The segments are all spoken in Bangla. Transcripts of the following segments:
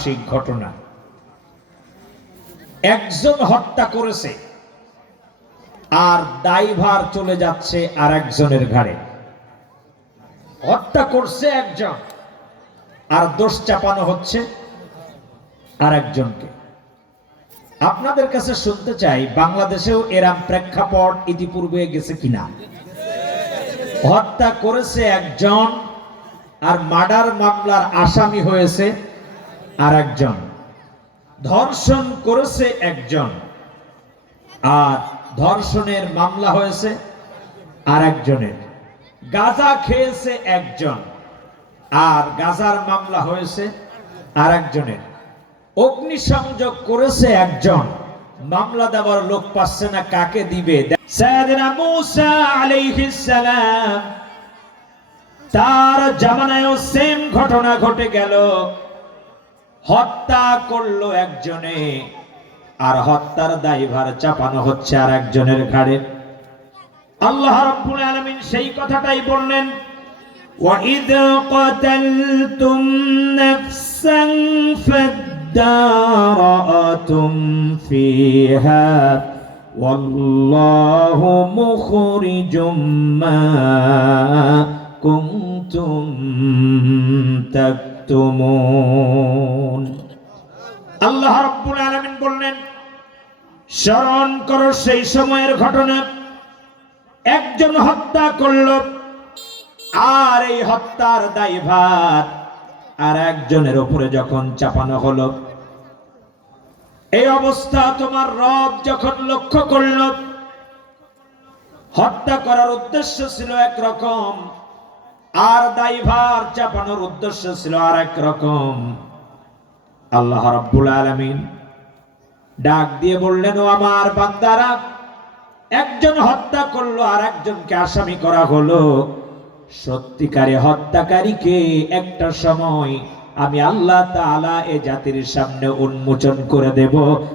ঐতিহাসিক ঘটনা। একজন হত্যা করেছে, আর দায়ভার চলে যাচ্ছে আর একজনের ঘাড়ে। হত্যা করছে একজন, আর দোষ চাপানো হচ্ছে আর একজনকে আপনাদের কাছে শুনতে চাই, বাংলাদেশেও এরাম প্রেক্ষাপট ইতিপূর্বে গেছে কিনা? হত্যা করেছে একজন, আর মার্ডার মামলার আসামি হয়েছে আর একজন ধর্ষণ করেছে একজন। আর ধর্ষণের মামলা হয়েছে আর একজনের গাঁজা খেয়েছে একজন। আর গাজার মামলা হয়েছে আর একজনের অগ্নিসংযোগ করেছে একজন। মামলা দেওয়ার লোক পাচ্ছে না, কাকে দিবে? তার জামানায়ও সেম ঘটনা ঘটে গেল। হত্যা করলো একজনে আর হত্যার দায়ভার চাপানো হচ্ছে আর একজনের ঘাড়ে আল্লাহ রাব্বুল আলামিন সেই কথাটাই বললেন وَإِذْ قَتَلْتُمْ نَفْسًا فَادَّارَأْتُمْ فِيهَا وَاللَّهُ مُخْرِجٌ مَا كُنْتُمْ تَكْتُمُونَ আল্লাহ রাব্বুল আলামিন বললেন, স্মরণ করো সেই সময়ের ঘটনা। একজন হত্যা করল, আর এই হত্যার দায়ভার আর একজনের উপরে যখন চাপানো হলো। এই অবস্থা তোমার রব যখন লক্ষ্য করল, হত্যা করার উদ্দেশ্য ছিল একরকম আর দায়ভার চাপানোর উদ্দেশ্য ছিল আর এক রকম। আল্লাহ রাব্বুল আলামিন ডাক দিয়ে বললেন, ও আমার বান্দারা, একজন হত্যা করল আর একজনকে আসামি করা হলো। সত্যিকারে হত্যাকারীকে একটা সময় আমি আল্লাহ তাআলা এ জাতির সামনে উন্মোচন করে দেব।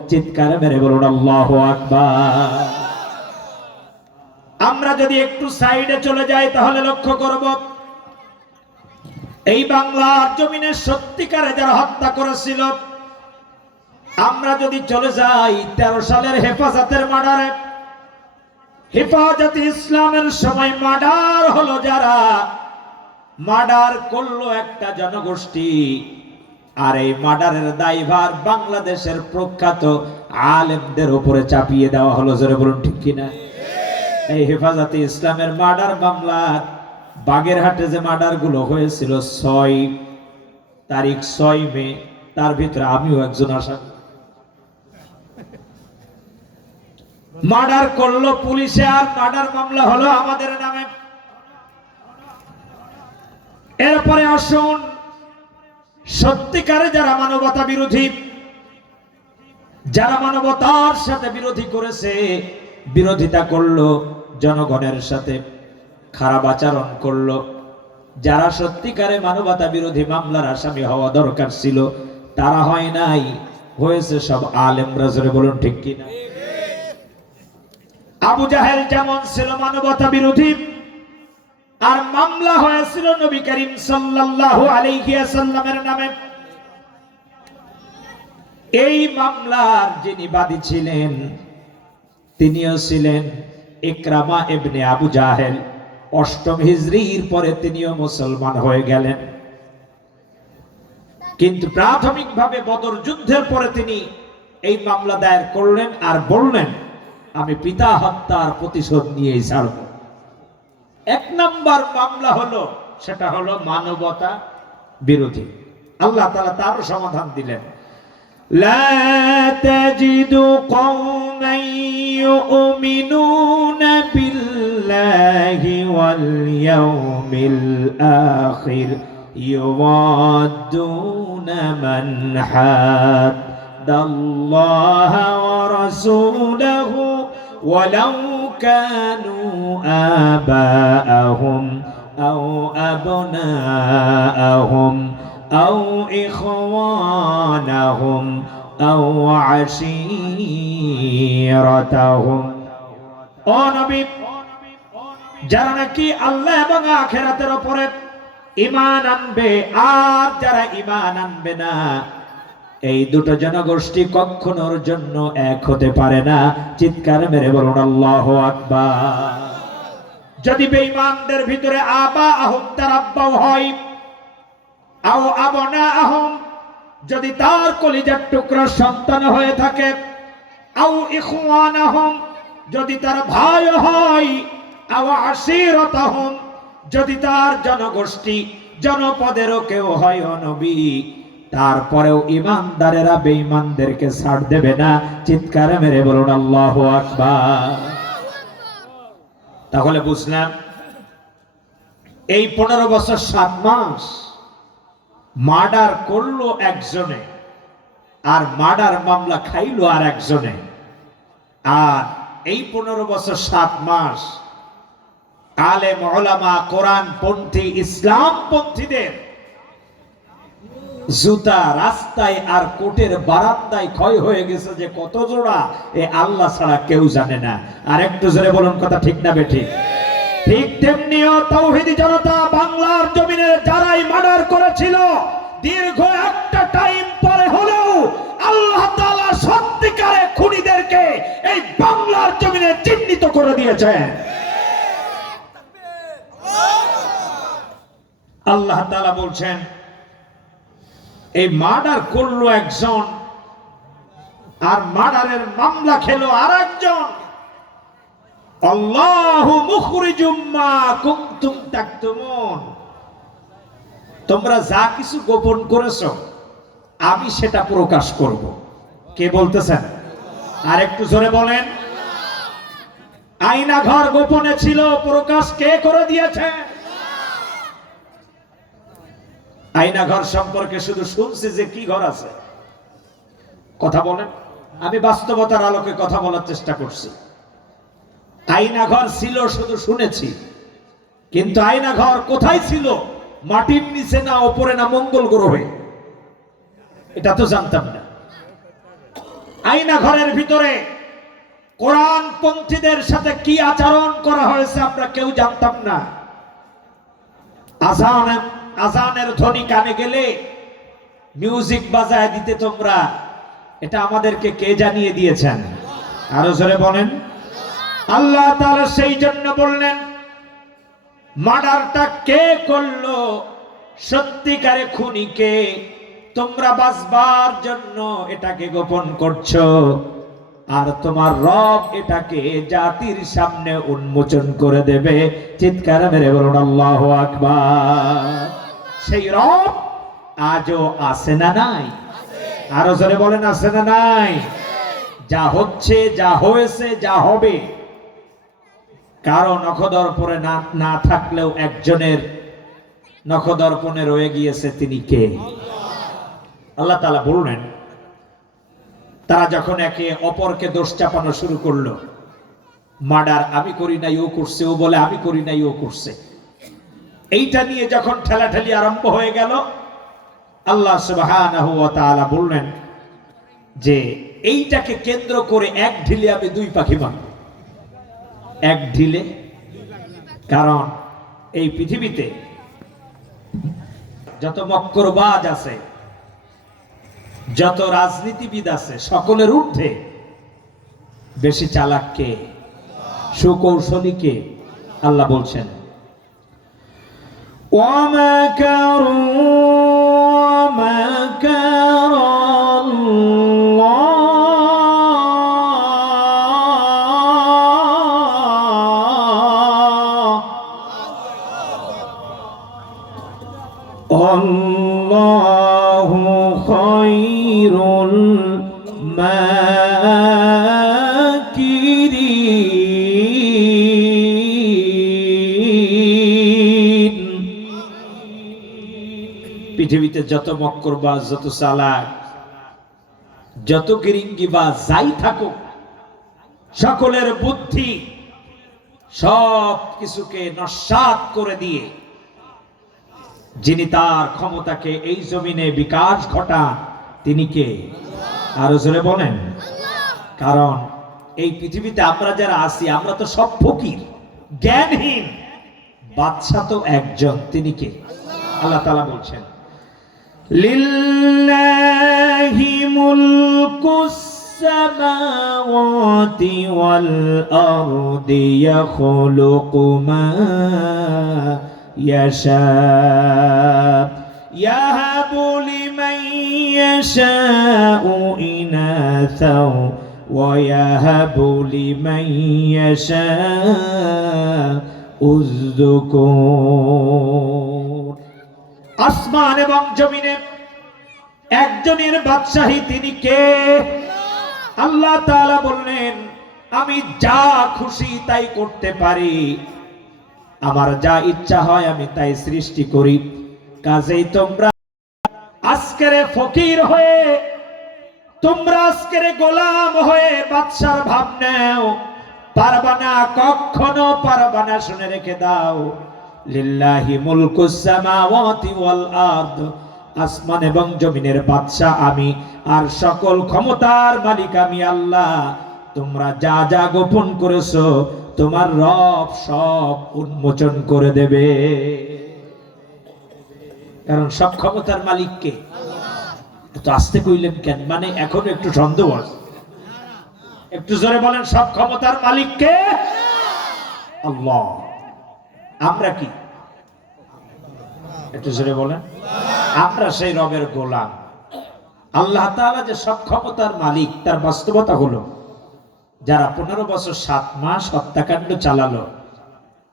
চিৎকার মেরে বলুন, আল্লাহ আকবার। আমরা যদি একটু সাইডে চলে যাই, তাহলে লক্ষ্য করব এই বাংলার জমিনে সত্যিকারে যারা হত্যা করেছিল, আমরা যদি চলে যাই তেরো সালের হেফাজতের মার্ডারে। হেফাজতে ইসলামের সময় মার্ডার হলো যারা, মার্ডার করল একটা জনগোষ্ঠী, আর এই মার্ডারের দায়ভার বাংলাদেশের প্রখ্যাত আলেমদের উপরে চাপিয়ে দেওয়া হলো। জোরে বলুন, ঠিক কিনা? এই হেফাজতে ইসলামের মার্ডার বাংলার বাগেরহাটে যে মার্ডারগুলো হয়েছিল ছয় তারিখ ছয় মে, তার ভিতরে আমিও একজন আসামি মার্ডার করল পুলিশে আর মার্ডার মামলা হলো আমাদের নামে। এরপরে আসুন, সত্যিকারে যারা মানবতা বিরোধী, যারা মানবতার সাথে বিরোধী করেছে, বিরোধিতা করল জনগণের সাথে। খারাপ আচরণ করল। যারা সত্যিকারে মানবতা বিরোধী মামলার আসামি হওয়া দরকার ছিল, তারা হয় নাই। হয়েছে সব আলেমরা, জোরে বলুন ঠিক কিনা? আবু জাহেল যেমন ছিল মানবতা বিরোধী, আর মামলা হয়েছিল নবী করিম সাল্লাল্লাহু আলাইহি ওয়াসাল্লামের নামে। এই মামলার যিনি বাদী ছিলেন, তিনিও ছিলেন ইকরামা ইবনে আবু জাহেল। অষ্টম হিজরির পরে তিনিও মুসলমান হয়ে গেলেন কিন্তু প্রাথমিকভাবে বদর যুদ্ধের পরে তিনি এই মামলা দায়ের করলেন আর বললেন আমি পিতা হত্যার প্রতিশোধ নিয়েই ছাড়ব এক নম্বর মামলা হলো সেটা হলো মানবতা বিরোধী আল্লাহ তাআলা তার সমাধান দিলেন لا تجد قوما يؤمنون بالله واليوم الآخر يوادون من حاد الله ورسوله ولو كانوا آباءهم أو أبناءهم أو إخوانهم أو عشيرتهم ও নবী যারা নাকি আল্লাহ এবং আখেরাতের ওপরে ইমান আনবে, আর যারা ইমান আনবে না, এই দুটো জনগোষ্ঠী কখনোর জন্য এক হতে পারে না। চিৎকার মেরে বলুন, আল্লাহ আকবার। যদি বেঈমানদের ভিতরে আবা আহম তার আব্বাও হয়, আও আবনা আহম যদি তার কলিজার টুকরা সন্তান হয়ে থাকে, আও ইখওয়ান আহম যদি তার ভাই হয় যদি তার জনগোষ্ঠী, জনপদেরও কেউ হয় নবী তারপরেও ইমানদারেরা বেঈমানদেরকে ছাড় দেবে না। চিৎকার মেরে বলুন, আল্লাহ আকবার। তাহলে বুঝলাম, এই পনেরো বছর সাত মাস মার্ডার করল একজনে, আর মার্ডার মামলা খাইলো আর একজনে। আর এই পনেরো বছর সাত মাস আলে মহলামা কোরআন পন্থী, ইসলাম পন্থীদের জুতা রাস্তায় আর কোটের বারান্দায় ক্ষয় হয়ে গেছে যে কত জোড়া, এ আল্লাহ ছাড়া কেউ জানে না। আর একটু জোরে বলুন কথা ঠিক না বেঠিক ঠিক তেমনিও তৌহিদি জনতা বাংলার জমিনে যারাই মার্ডার করেছিল, দীর্ঘ একটা টাইম পরে হলেও আল্লাহ তাআলা সত্যিকারে খুনিদেরকে এই বাংলার জমিনে চিহ্নিত করে দিয়েছেন। আল্লাহ তাআলা বলছেন, এই মার্ডার করল একজন আর মার্ডারের মামলা খেলো আর একজন তোমরা যা কিছু গোপন করেছ, আমি সেটা প্রকাশ করব। কে বলতেছেন? আর একটু জোরে বলেন। আয়না ঘর গোপনে ছিল, প্রকাশ কে করে দিয়েছে? আয়না ঘর সম্পর্কে শুধু শুনছি যে কি ঘর আছে। কথা বলেন। আমি বাস্তবতার আলোকে কথা বলার চেষ্টা করছি। আয়না ঘর ছিল, শুধু শুনেছি। কিন্তু আয়না ঘর কোথায় ছিল? মাটির নিচে না ওপরে না মঙ্গল গ্রহে? এটা তো জানতাম না। আয়না ঘরের ভিতরে কোরআন পন্থীদের সাথে কি আচরণ করা হয়েছে আমরা কেউ জানতাম না। আজান আজানের ধ্বনি কানে গেলে মিউজিক বাজায় দিতে তোমরা। এটা আমাদেরকে কে জানিয়ে দিয়েছেন? আরও জোরে বলেন। আল্লাহ তাআলা সেই জন্য বললেন, মার্ডারটা কে করল? সত্যিকারে খুনিকে তোমরা বাঁচবার জন্য এটাকে গোপন করছ, আর তোমার রব এটাকে জাতির সামনে উন্মোচন করে দেবে। চিৎকার মেরে বলুন, আল্লাহ আকবার। সেই রব আজও আছে না নাই? আরও জোরে বলেন, আছে না নাই? যা হচ্ছে, যা হয়েছে, যা হবে। কারও নখদর্পণে না না থাকলেও একজনের নখদর্পণে রয়ে গিয়েছে তিনি কে? আল্লাহ তালা বললেন, তারা যখন একে অপরকে দোষ চাপানো শুরু করল, মার্ডার আমি করি নাই, ও করছে। ও বলে, আমি করি নাই, ও করছে। এইটা নিয়ে যখন ঠেলাঠেলি আরম্ভ হয়ে গেল, আল্লাহ তাআলা বললেন যে, এইটাকে কেন্দ্র করে এক ঢিলে আমি দুই পাখি মারব এক ঢিলে, কারণ এই পৃথিবীতে যত মক্করবাজ আছে, যত রাজনীতিবিদ আছে, সকলের ঊর্ধ্বে বেশি চালাককে, সুকৌশলীকে আল্লাহ বলছেন ومكروا ومكر الله الله خير الماكرين পৃথিবীতে যত মক্করবাজ যত চালাক যত গিরিঙ্গি বা যাই থাকুক, সকলের বুদ্ধি সব কিছুকে নস্বাত করে দিয়ে যিনি তার ক্ষমতাকে এই জমিনে বিকাশ ঘটান, তিনি কে? আরও জোরে বলেন। কারণ এই পৃথিবীতে আমরা যারা আছি, আমরা তো সব ফকির, জ্ঞানহীন বাদশা তো একজন, তিনি কে? আল্লাহ তালা বলছেন। لله ملك السماوات والأرض يخلق ما يشاء يهب لمن يشاء إناثا ويهب لمن يشاء الذكور. আসমান এবং জমিনে একজনের বাদশাহী তিনি কে? আল্লাহ তাআলা বললেন, আমি যা খুশি তাই করতে পারি। আমার যা ইচ্ছা হয় আমি তাই সৃষ্টি করি। কাজেই তোমরা আজকের ফকির হয়ে, তোমরা আজকের গোলাম হয়ে বাদশার ভাব নেও। পারবা না, কখনো পারবা না, শুনে রেখে দাও। লিল্লাহি মুলকুস সামাওয়াতি ওয়াল আরদ। আসমান এবং জমিনের বাদশা আমি, আর সকল ক্ষমতার মালিক আমি আল্লাহ। তোমরা যা যা গোপন করেছ, তোমার রব সব উন্মোচন করে দেবে। কারণ সব ক্ষমতার মালিককে তো আসতে কইলেন কেন? মানে এখন একটু সন্দেহ একটু জোরে বলেন, সব ক্ষমতার মালিককে আল্লাহ। আমরা কি? একটু জোরে বলেন। আমরা সেই রবের গোলাম। আল্লাহ তাআলা যে সব ক্ষমতার মালিক, তার বাস্তবতা হলো যারা পনেরো বছর সাত মাস হত্যাকাণ্ড চালালো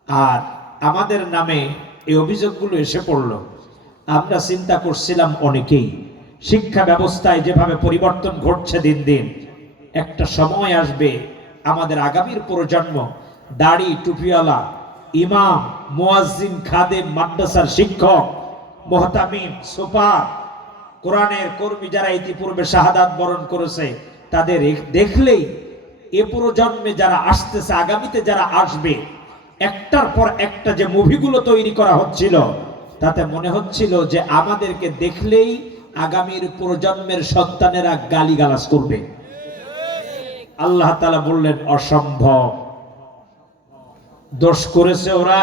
আর আমাদের নামে এই অভিযোগগুলো এসে পড়ল। আমরা চিন্তা করছিলাম অনেকেই, শিক্ষা ব্যবস্থায় যেভাবে পরিবর্তন ঘটছে দিন দিন, একটা সময় আসবে আমাদের আগামীর প্রজন্ম, দাড়ি টুপিওয়ালা ইমাম, মুয়াজ্জিন, খাদেম, মাদ্রাসার শিক্ষক, মোহতামিম, সুপার, কোরআনের কর্মী যারা ইতিপূর্বে শাহাদাত বরণ করেছে, তাদের দেখলেই এ প্রজন্মে যারা আসতেছে, আগামীতে যারা আসবে, একটার পর একটা যে মুভিগুলো তৈরি করা হচ্ছিল, তাতে মনে হচ্ছিল যে আমাদেরকে দেখলেই আগামীর প্রজন্মের সন্তানেরা গালিগালাজ করবে। আল্লাহ তাআলা বললেন, অসম্ভব। দোষ করেছে ওরা।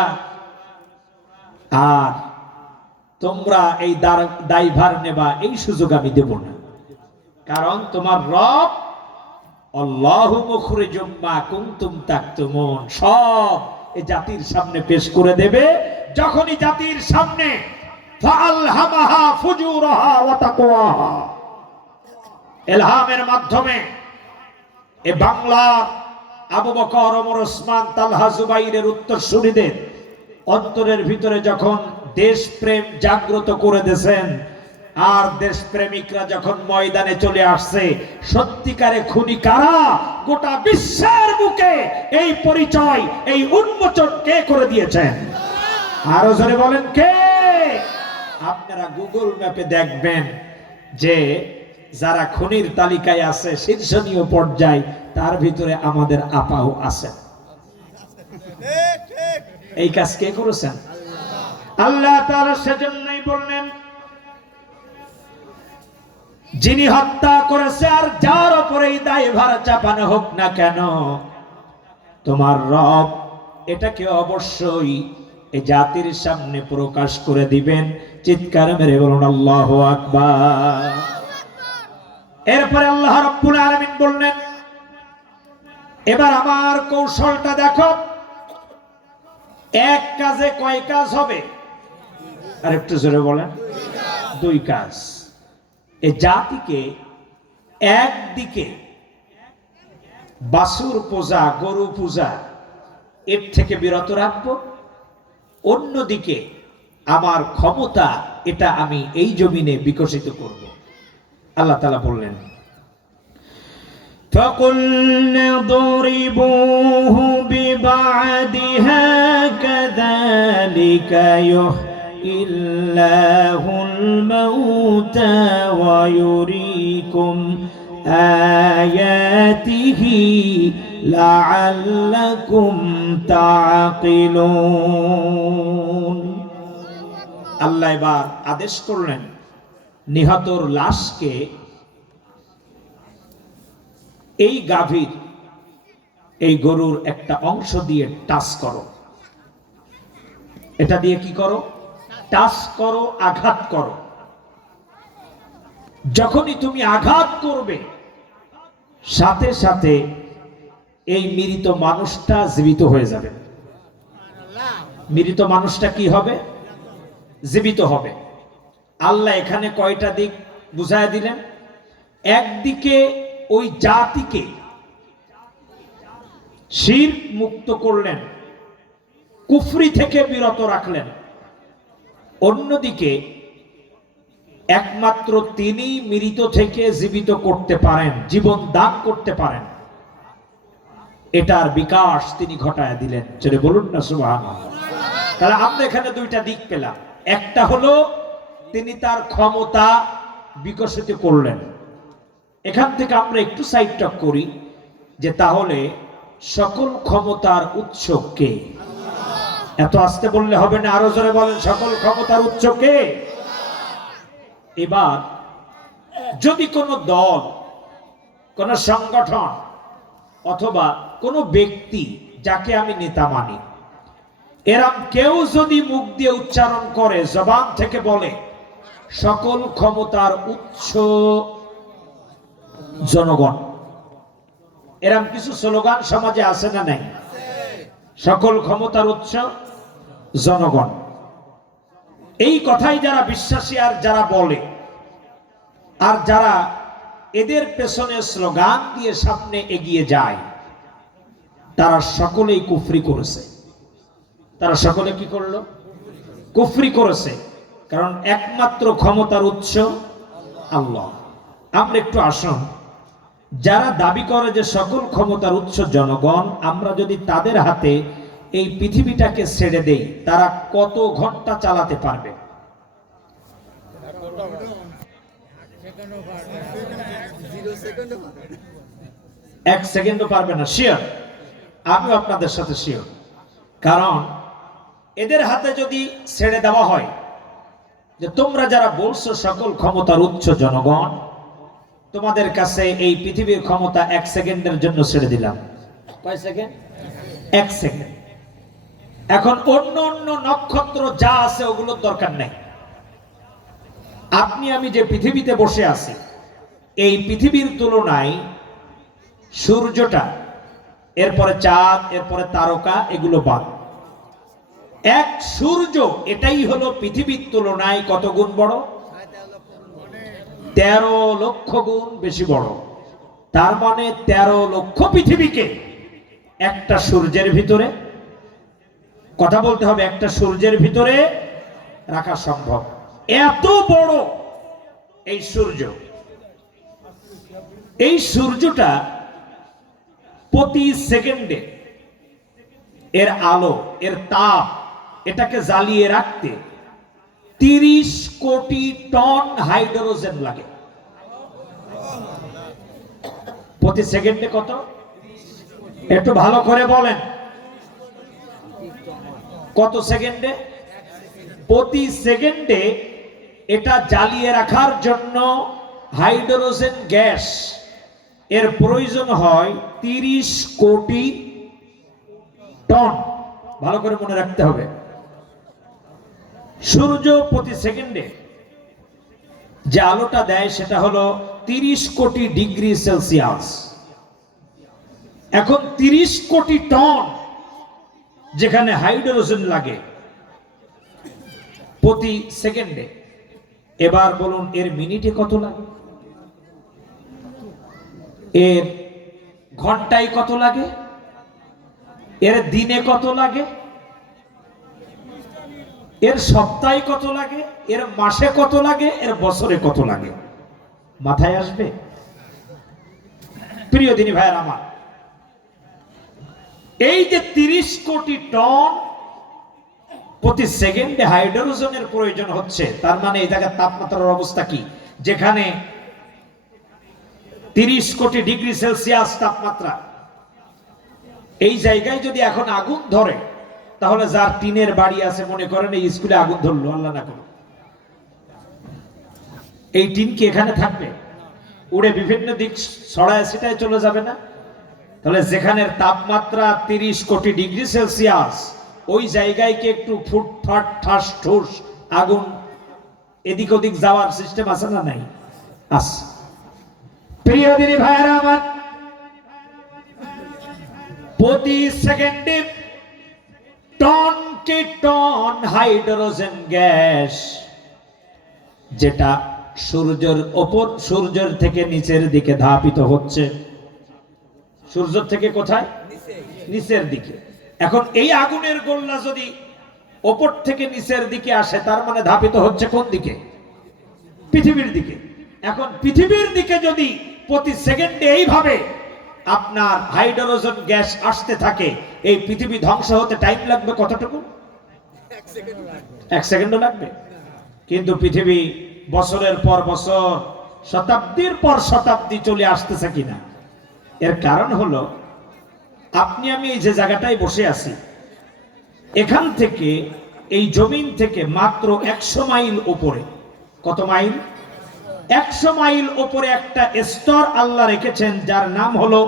আর তোমরা এই দায়ভার নেবা, এই সুযোগ আমি দেব না। কারণ তোমার রব আল্লাহু মুখরিজুম মা কুনতুম তাকতুমুন। সব জাতির সামনে পেশ করে দেবে। যখনই জাতির সামনে এলহামের মাধ্যমে এ বাংলা আবু বকর, ওমর, ওসমান, তালহা, জুবাইরের উত্তরসূরিদের অন্তরের ভিতরে যখন দেশপ্রেম জাগ্রত করে দিয়েছেন, আর দেশপ্রেমিকরা যখন ময়দানে চলে আসছে, সত্যিকারে খুনি কারা? গোটা বিশ্বের বুকে এই পরিচয়, এই উন্মোচন কে করে দিয়েছেন? আরও জোরে বলেন কে? আপনারা গুগল ম্যাপে দেখবেন যে যারা খুনির তালিকায় আছে শীর্ষনীয় পর্যায় তার ভিতরে আমাদের আপাও আছে। এই কাজ কে করেছেন? আল্লাহ তাআলা সেজন্যই বললেন, যিনি হত্যা করেছে আর যার উপরেই দায়ভার চাপানো হোক না কেন, তোমার রব এটাকে অবশ্যই এই জাতির সামনে প্রকাশ করে দিবেন। চিৎকার মেরে বলুন, আল্লাহ আকবার। এরপরে আল্লাহ রব্বুল আলামিন বললেন এবার আমার কৌশলটা দেখো। এক কাজে কয় কাজ হবে? আর একটু জোরে বলেন। দুই কাজ। এ জাতিকে একদিকে বাসুর পূজা, গরু পূজা, এর থেকে বিরত রাখব। অন্যদিকে আমার ক্ষমতা, এটা আমি এই জমিনে বিকশিত করব। আল্লাহ তালা বললেন فقلنا ضربوه ببعدها كذلك يحيي الله الموتى ويريكم آياته لعلكم تعقلون আল্লাহ এবার আদেশ করলেন নিহতর লাশকে এই গাভীর এই গরুর একটা অংশ দিয়ে টাচ করো। এটা দিয়ে কি করো? টাচ করো, আঘাত করো। যখনই তুমি আঘাত করবে, সাথে সাথে এই মৃত মানুষটা জীবিত হয়ে যাবে। মৃত মানুষটা কি হবে? জীবিত হবে। আল্লাহ এখানে কয়টা দিক বুঝায় দিলেন? একদিকে ওই জাতিকে শির মুক্ত করলেন, কুফরি থেকে বিরত রাখলেন। অন্যদিকে একমাত্র তিনি মৃত থেকে জীবিত করতে পারেন, জীবন দান করতে পারেন। এটার বিকাশ তিনি ঘটায় দিলেন। চলে বলুন না সুবাহ তাহলে আমরা এখানে দুইটা দিক পেলাম। একটা হলো, তিনি তার ক্ষমতা বিকশিত করলেন। এখান থেকে আমরা একটু সাইড টক করি, যে তাহলে সকল ক্ষমতার উৎস কে? এত আসতে বললে হবে না, আরও জোরে বলেন, সকল ক্ষমতার উৎস কে? এবার, যদি কোনো দল, কোন সংগঠন অথবা কোনো ব্যক্তি যাকে আমি নেতা মানি, এরম কেউ যদি মুখ দিয়ে উচ্চারণ করে, জবান থেকে বলে, সকল ক্ষমতার উৎস জনগণ। এরম কিছু স্লোগান সমাজে আছে না নাই? সকল ক্ষমতার উৎস জনগণ। এই কথাই যারা বিশ্বাসী আর যারা বলে, আর যারা এদের পেছনে স্লোগান দিয়ে সামনে এগিয়ে যায়, তারা সকলেই কুফরি করেছে। তারা সকলে কি করল? কুফরি করেছে। কারণ একমাত্র ক্ষমতার উৎস আল্লাহ। আমরা একটু আসুন। যারা দাবি করে যে সকল ক্ষমতার উৎস জনগণ, আমরা যদি তাদের হাতে এই পৃথিবীটাকে ছেড়ে দেই, তারা কত ঘণ্টা চালাতে পারবে? এক সেকেন্ডও পারবে না শিওর আমিও আপনাদের সাথে শিওর কারণ এদের হাতে যদি ছেড়ে দেওয়া হয়, যে তোমরা যারা বলছো সকল ক্ষমতার উচ্চ জনগণ তোমাদের কাছে এই পৃথিবীর ক্ষমতা এক সেকেন্ডের জন্য ছেড়ে দিলাম। কয় সেকেন্ড? এক সেকেন্ড। এখন অন্য অন্য নক্ষত্র যা আছে ওগুলোর দরকার নেই। আপনি আমি যে পৃথিবীতে বসে আছি এই পৃথিবীর তুলনায় সূর্যটা এরপরে চাঁদ এরপরে তারকা এগুলো বাদ। এক সূর্য এটাই হলো পৃথিবীর তুলনায় কত গুণ বড়? তেরো লক্ষ গুণ বেশি বড়। তার মানে তেরো লক্ষ পৃথিবীকে একটা সূর্যের ভিতরে, কথা বলতে হবে, একটা সূর্যের ভিতরে রাখা সম্ভব। এত বড় এই সূর্য। এই সূর্যটা প্রতি সেকেন্ডে এর আলো, এর তাপ, এটাকে জ্বালিয়ে রাখতে তিরিশ কোটি টন হাইড্রোজেন লাগে। প্রতি সেকেন্ডে কত? একটু ভালো করে বলেন। কত সেকেন্ডে? প্রতি সেকেন্ডে এটা জ্বালিয়ে রাখার জন্য হাইড্রোজেন গ্যাস। এর প্রয়োজন হয় তিরিশ কোটি টন। ভালো করে মনে রাখতে হবে। সূর্য প্রতি সেকেন্ডে যে আলোটা দেয় সেটা হলো তিরিশ কোটি ডিগ্রি সেলসিয়াস। এখন তিরিশ কোটি টন যেখানে হাইড্রোজেন লাগে প্রতি সেকেন্ডে। এবার বলুন, এর মিনিটে কত লাগে? এর ঘন্টায় কত লাগে? এর দিনে কত লাগে? এর সপ্তাহে কত লাগে? এর মাসে কত লাগে? এর বছরে কত লাগে? মাথায় আসবে? প্রিয় দিনী ভাইয়ের আমার, এই যে তিরিশ কোটি টন প্রতি সেকেন্ডে হাইড্রোজেনের প্রয়োজন হচ্ছে, তার মানে এই জায়গার তাপমাত্রার অবস্থা কি? যেখানে তিরিশ কোটি ডিগ্রি সেলসিয়াস তাপমাত্রা। এই জায়গায় যদি এখন আগুন ধরে তাহলে যার টিনের বাড়ি আছে মনে করেন এই স্কুলে আগুন ধরলো, আল্লাহ না করো এই টিন কি এখানে থাকবে? উড়ে বিভিন্ন দিক ছড়ায় সেটাই চলে যাবে না? তাহলে যেখানের তাপমাত্রা তিরিশ কোটি ডিগ্রি সেলসিয়াস, ওই জায়গায় কি একটু ফুটফাট ঠাস ঠুস আগুন এদিক ওদিক যাওয়ার সিস্টেম আছে না নাই? আছে। প্রিয় দিনী ভাইয়েরা আমার, প্রতি সেকেন্ডে টন কে টন হাইড্রোজেন গ্যাস, যেটা সূর্যের ওপর, সূর্যের থেকে নিচের দিকে ধাপিত হচ্ছে। সূর্য থেকে কোথায়? নিচের দিকে। এখন এই আগুনের গোল্লা যদি ওপর থেকে নিচের দিকে আসে, তার মানে ধাপিত হচ্ছে কোন দিকে? পৃথিবীর দিকে। এখন পৃথিবীর দিকে যদি প্রতি সেকেন্ডে এইভাবে আপনার হাইড্রোজেন গ্যাস আসতে থাকে, এই পৃথিবী ধ্বংস হতে টাইম লাগবে কতটুকু? এক সেকেন্ডও লাগবে। কিন্তু পৃথিবী বছরের পর বছর, শতাব্দীর পর শতাব্দী চলে আসতেছে কিনা? এর কারণ হলো, আপনি আমি এই যে জায়গাটায় বসে আছি, এখান থেকে, এই জমিন থেকে মাত্র একশো মাইল ওপরে কত মাইল? একশো মাইল ওপরে একটা স্তর আল্লাহ রেখেছেন, যার নাম হলো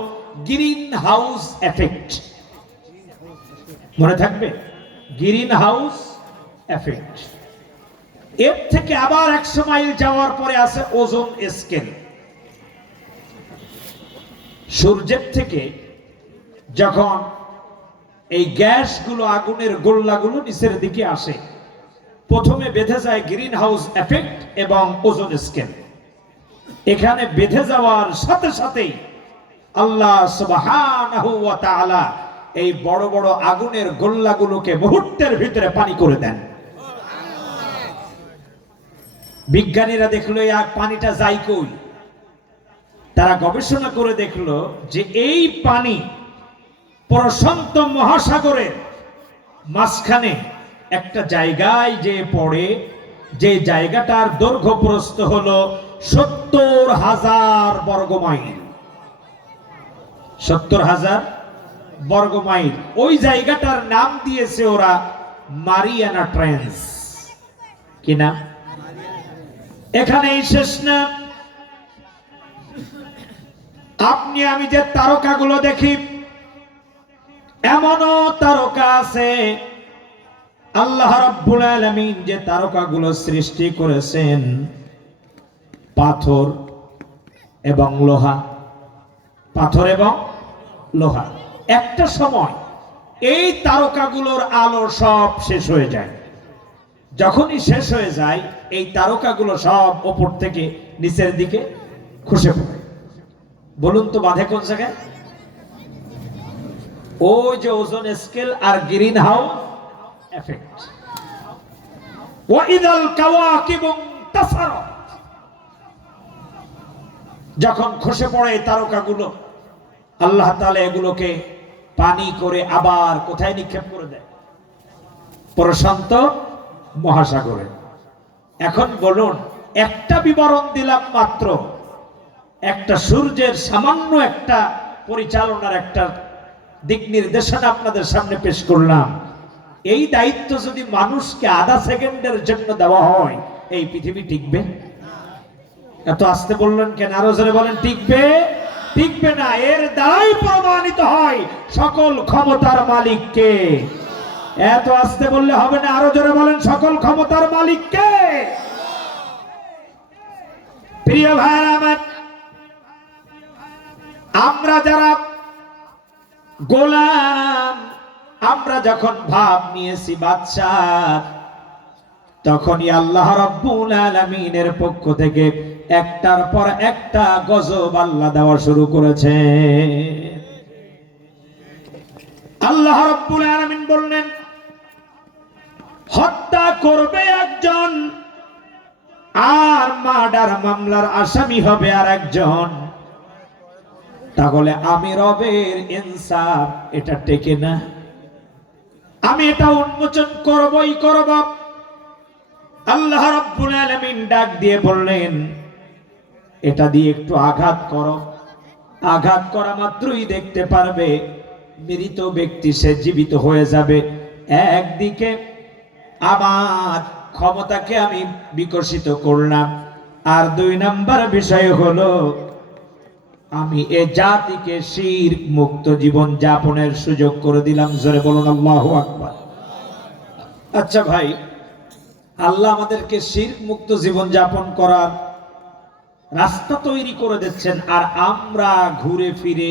গ্রিন হাউস এফেক্ট। মনে থাকবে? Greenhouse effect. এর থেকে আবার একশো মাইল যাওয়ার পরে আছে ওজোন স্কেল। সূর্যের থেকে যখন এই গ্যাসগুলো আগুনের গোল্লাগুলো নিচের দিকে আসে, প্রথমে বেঁধে যায় গ্রিন হাউস এফেক্ট এবং ওজোন স্কেল। এখানে বেঁধে যাওয়ার সাথে সাথেই আল্লাহ এই বড় বড় আগুনের গোল্লাগুলোকে মুহূর্তের ভিতরে পানি করে দেন। বিজ্ঞানীরা দেখল আগ পানিটা যাই কই? তারা গবেষণা করে দেখল যে এই পানি প্রশান্ত মহাসাগরের মাঝখানে একটা জায়গায় যে পড়ে, যে জায়গাটার দৈর্ঘ্য প্রস্থ হলো সত্তর হাজার বর্গ মাইল। সত্তর হাজার বর্গ মাইল ওই জায়গাটার নাম দিয়েছে ওরা মারিয়ানা ট্রেন্স। কি নাম? এখানেই শেষ না। আপনি, আমি যে তারকাগুলো দেখি, এমনও তারকা আছে, আল্লাহ রাব্বুল আলামিন যে তারকাগুলো সৃষ্টি করেছেন, পাথর এবং লোহা। পাথর এবং লোহা। একটা সময় এই তারকাগুলোর আলো সব শেষ হয়ে যায়। যখনই শেষ হয়ে যায়, এই তারকাগুলো সব ওপর থেকে নিচের দিকে খসে পড়ে। বলুন তো বাঁধে কোন জায়গায়? ওই যে ওজন স্কেল আর গ্রিন হাউস এফেক্ট। যখন খসে পড়ে তারকাগুলো আল্লাহ তাআলা এগুলোকে পানি করে আবার কোথায় নিক্ষেপ করে দেয়? প্রশান্ত মহাসাগরে। এখন বলুন, একটা বিবরণ দিলাম মাত্র। একটা সূর্যের সামান্য একটা পরিচালনার একটা দিক নির্দেশনা আপনাদের সামনে পেশ করলাম। এই দায়িত্ব যদি মানুষকে আধা সেকেন্ডের জন্য দেওয়া হয়, এই পৃথিবী টিকবে? এত আসতে বললেন কেন? আরও জোরে বলেন, টিকবে? টিকবে না। এর দ্বারাই প্রমাণিত হয় সকল ক্ষমতার মালিককে। এত আসতে বললে হবে না, আরও জোরে বলেন, সকল ক্ষমতার মালিককে। প্রিয় ভাইরা আমার, আমরা যারা গোলাম, আমরা যখন ভাব নিয়েছি বাদশাহ, তখনই আল্লাহ রাব্বুল আলামিনের পক্ষ থেকে একটার পর একটা গজব আল্লাহ দেওয়া শুরু করেছে। আল্লাহ রাব্বুল আলামিন বললেন, হত্যা করবে একজন, আর মার্ডার মামলার আসামি হবে আর একজন। তাহলে আমি রবের ইনসাফ, এটা টেকে না। আমি এটা উন্মোচন করবই করব। আল্লাহ রাব্বুল আলামিন ডাক দিয়ে বললেন এটা দিয়ে একটু আঘাত করো। আঘাত করা মাত্রই দেখতে পারবে, মৃত ব্যক্তি সে জীবিত হয়ে যাবে। একদিকে আমার ক্ষমতাকে আমি বিকশিত করলাম। আর দুই নাম্বার বিষয় হলো, আমি এ জাতিকে শির মুক্ত জীবন যাপনের সুযোগ করে দিলাম। জোরে বলুন, আল্লাহ আকবার। আচ্ছা ভাই, আল্লাহ আমাদেরকে শির মুক্ত জীবন যাপন করার রাস্তা তৈরি করে দিচ্ছেন আর আমরা ঘুরে ফিরে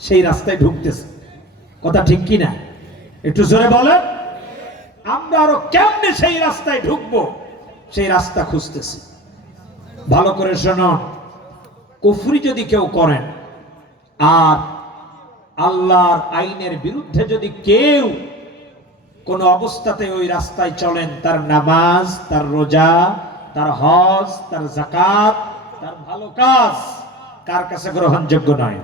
সেই রাস্তায় ঢুকতেছি। কথা ঠিক কি না একটু জোরে বলেন। আমরা আরও কেমনে সেই রাস্তায় ঢুকবো? সেই রাস্তা খুঁজতেছি। ভালো করে শুনুন। কুফরি যদি কেউ করেন, আর আল্লাহর আইনের বিরুদ্ধে যদি কেউ কোন অবস্থাতে ওই রাস্তায় চলেন, তার নামাজ, তার রোজা, তার হজ, তার জাকাত তার ভালো কাজ কার কাছে গ্রহণযোগ্য নয়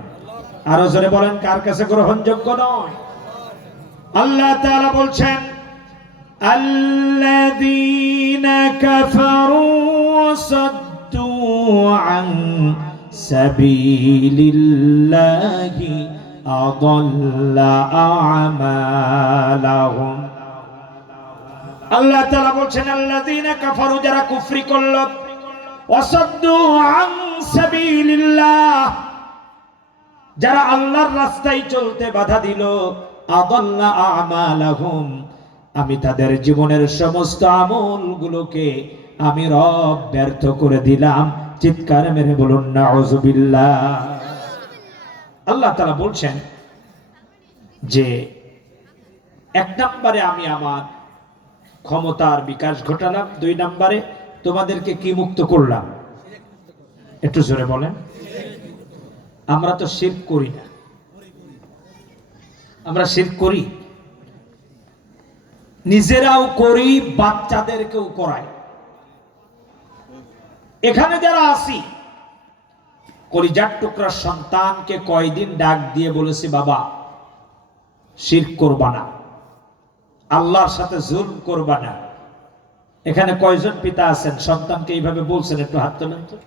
আরো জোরে বলেন কার কাছে গ্রহণযোগ্য নয় আল্লাহ তাআলা বলছেন الذين كفروا وصدوا عن سبيل الله أضل أعمالهم আল্লাহ তাআলা বলছেন আল্লাযীনা কাফারু যারা কুফরি করল ওয়াসাদ্দু আন সাবিলিল্লাহ যারা আল্লাহর রাস্তায় চলতে বাধা দিল, আদাল্লা আমি তাদের জীবনের সমস্ত আমলগুলোকে আমি রব ব্যর্থ করে দিলাম। চিৎকার মেরে বলুন, নাউজুবিল্লাহ। আল্লাহ তাআলা বলছেন যে, এক নম্বরে আমি আমার ক্ষমতার বিকাশ ঘটালাম, দুই নম্বরে তোমাদেরকে কি মুক্ত করলাম? একটু জোরে বলেন। আমরা তো শির করি না। আমরা শির করি। নিজেরাও করি, বাচ্চাদেরকেও করাই। এখানে যারা আসি কলিজার টুকরা সন্তানকে কয়দিন ডাক দিয়ে বলেছি, বাবা, শির করবা না। আল্লাহর সাথে জুল করবা না। এখানে কয়জন পিতা আছেন? সন্তানকে এইভাবে বলছেন একটু হাত তোলেন তো।